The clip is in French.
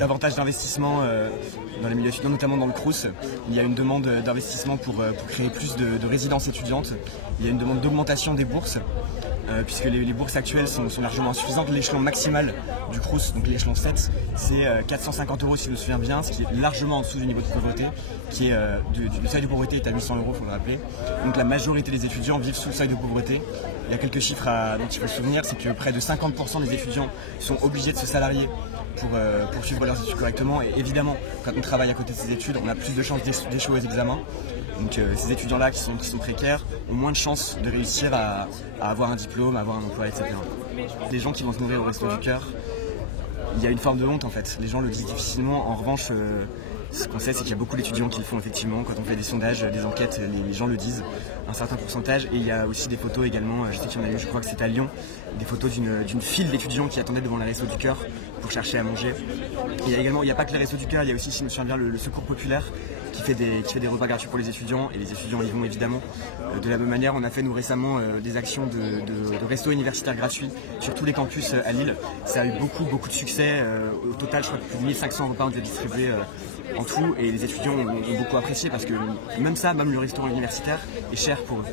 davantage d'investissement dans les milieux étudiants, notamment dans le Crous. Il y a une demande d'investissement pour créer plus de résidences étudiantes. Il y a une demande d'augmentation des bourses. Puisque les bourses actuelles sont largement insuffisantes. L'échelon maximal du Crous, donc l'échelon 7, c'est 450 € si je me souviens bien, ce qui est largement en dessous du niveau de pauvreté, qui est le seuil de pauvreté est à 800 €, il faut le rappeler. Donc la majorité des étudiants vivent sous le seuil de pauvreté. Il y a quelques chiffres dont il faut se souvenir, c'est que près de 50% des étudiants sont obligés de se salarier pour suivre leurs études correctement. Et évidemment, quand on travaille à côté de ces études, on a plus de chances d'échouer aux examens. Donc ces étudiants-là qui sont précaires ont moins de chances de réussir à avoir un diplôme, à avoir un emploi, etc. Les gens qui vont se nourrir au Resto du Cœur, il y a une forme de honte en fait. Les gens le disent difficilement. En revanche, ce qu'on sait, c'est qu'il y a beaucoup d'étudiants qui le font effectivement. Quand on fait des sondages, des enquêtes, les gens le disent, un certain pourcentage. Et il y a aussi des photos également, je sais qu'il y en a eu, je crois que c'était à Lyon, des photos d'une file d'étudiants qui attendaient devant les Restos du Cœur pour chercher à manger. Et il n'y a pas que les Restos du Cœur, il y a aussi, si je me souviens bien, le Secours Populaire qui fait des repas gratuits pour les étudiants, et les étudiants y vont évidemment. De la même manière, on a fait nous récemment des actions de restos universitaires gratuits sur tous les campus à Lille. Ça a eu beaucoup de succès. Au total, je crois que plus de 1500 repas ont été distribués en tout, et les étudiants ont beaucoup apprécié parce que même le restaurant universitaire est cher pour eux.